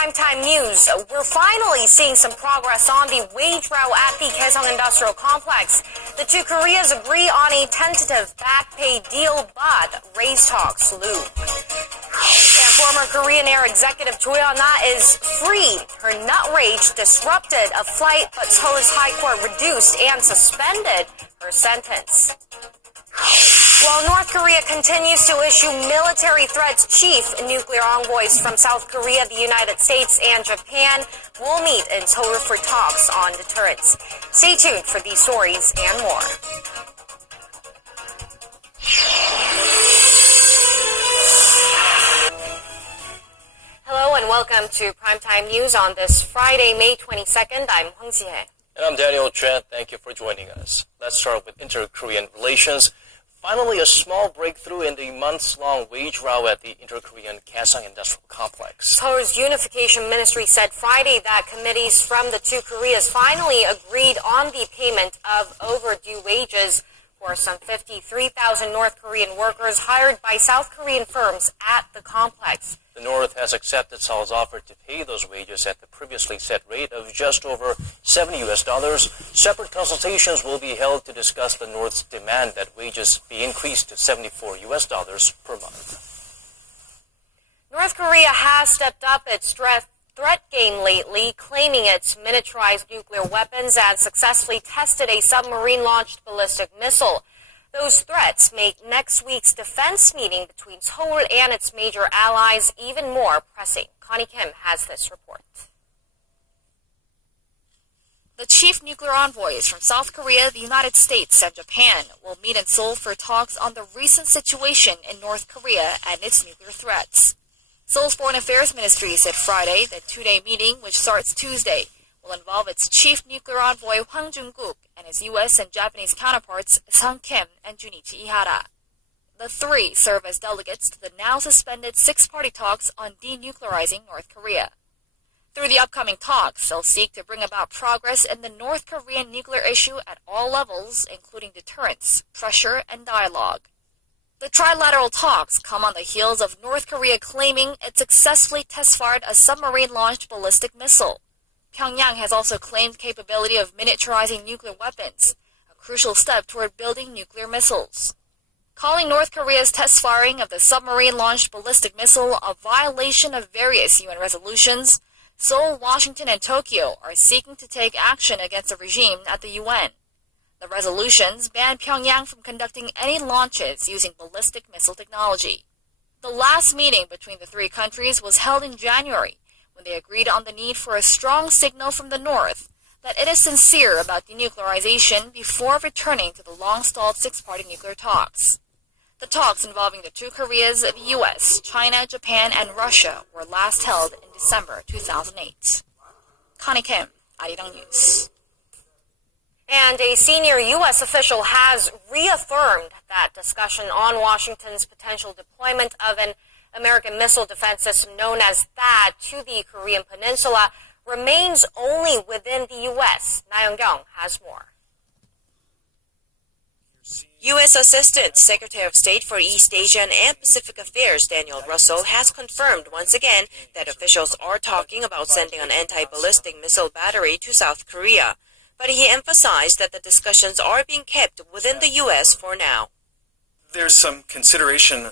Primetime News. We're finally seeing some progress on the wage row at the Kaesong Industrial Complex. The two Koreas agree on a tentative back pay deal, but raise talks loom. And former Korean Air executive Choi Yeon-na is freed. Her nut rage disrupted a flight, but Seoul's High Court reduced and suspended her sentence. While North Korea continues to issue military threats, chief nuclear envoys from South Korea, the United States, and Japan will meet in Seoul for talks on deterrence. Stay tuned for these stories and more. Hello and welcome to Primetime News on this Friday, May 22nd. I'm Hwang Si-hye. And I'm Daniel Chen. Thank you for joining us. Let's start with inter-Korean relations. Finally, a small breakthrough in the months-long wage row at the inter-Korean Kaesong Industrial Complex. Seoul's Unification Ministry said Friday that committees from the two Koreas finally agreed on the payment of overdue wages for some 53,000 North Korean workers hired by South Korean firms at the complex. The North has accepted Seoul's offer to pay those wages at the previously set rate of just over $70. Separate consultations will be held to discuss the North's demand that wages be increased to $74 per month. North Korea has stepped up its threat game lately, claiming its miniaturized nuclear weapons and successfully tested a submarine-launched ballistic missile. Those threats make next week's defense meeting between Seoul and its major allies even more pressing. Connie Kim has this report. The chief nuclear envoys from South Korea, the United States, and Japan will meet in Seoul for talks on the recent situation in North Korea and its nuclear threats. Seoul's Foreign Affairs Ministry said Friday the two-day meeting, which starts Tuesday, will involve its chief nuclear envoy Hwang Jung-guk and his U.S. and Japanese counterparts Sung Kim and Junichi Ihara. The three serve as delegates to the now suspended six-party talks on denuclearizing North Korea. Through the upcoming talks, they'll seek to bring about progress in the North Korean nuclear issue at all levels, including deterrence, pressure, and dialogue. The trilateral talks come on the heels of North Korea claiming it successfully test-fired a submarine-launched ballistic missile. Pyongyang has also claimed capability of miniaturizing nuclear weapons, a crucial step toward building nuclear missiles. Calling North Korea's test firing of the submarine-launched ballistic missile a violation of various UN resolutions, Seoul, Washington, and Tokyo are seeking to take action against the regime at the UN. The resolutions ban Pyongyang from conducting any launches using ballistic missile technology. The last meeting between the three countries was held in January, when they agreed on the need for a strong signal from the North that it is sincere about denuclearization before returning to the long-stalled six-party nuclear talks. The talks involving the two Koreas, the U.S., China, Japan, and Russia were last held in December 2008. Connie Kim, Arirang News. And a senior U.S. official has reaffirmed that discussion on Washington's potential deployment of an American missile defense system known as THAAD to the Korean Peninsula remains only within the U.S. Na Young-kyung has more. U.S. Assistant Secretary of State for East Asian and Pacific Affairs Daniel Russell has confirmed once again that officials are talking about sending an anti-ballistic missile battery to South Korea. But he emphasized that the discussions are being kept within the U.S. for now. There's some consideration